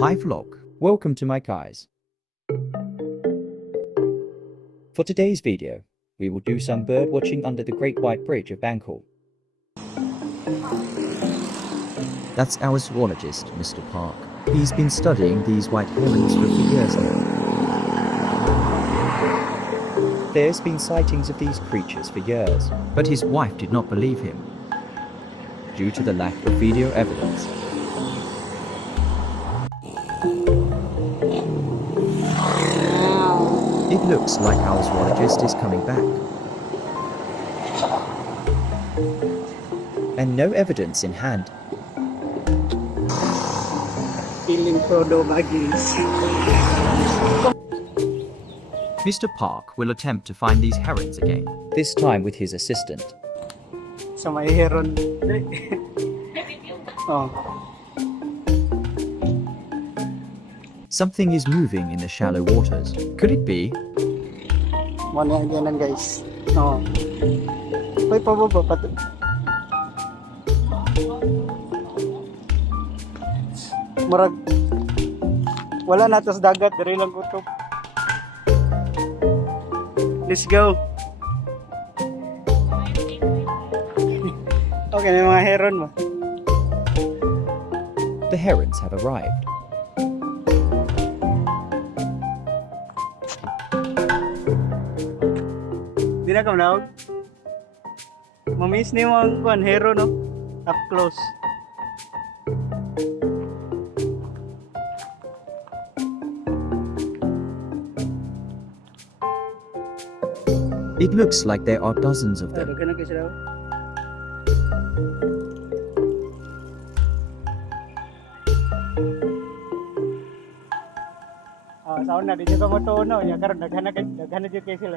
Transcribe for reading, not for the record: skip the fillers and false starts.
Hi vlog, welcome to my guys. For today's video, we will do some bird watching under the Great White Bridge of Bangkok. That's our zoologist, Mr. Park. He's been studying these white herons for a few years now. There's been sightings of these creatures for years, but his wife did not believe him due to the lack of video evidence. It looks like our zoologist is coming back. And no evidence in hand. Feeling Frodo Baggins. Mr. Park will attempt to find these herons again, this time with his assistant. Sa may heron. Oh. Something is moving in the shallow waters. Could it be? Muna yan guys. Oh. Uy, pababa pa. Murag. Wala na tos dagat. Dari lang kutob. Let's go. Okay, may mga heron mo. The herons have arrived. Di na ka manawag? Mamiss ni mo ang heron, no? Up close. It looks like there are dozens of them. Dagan na kayo sila. Sa una, di nyo ka matuuno. Ya, karon daghan na kayo sila.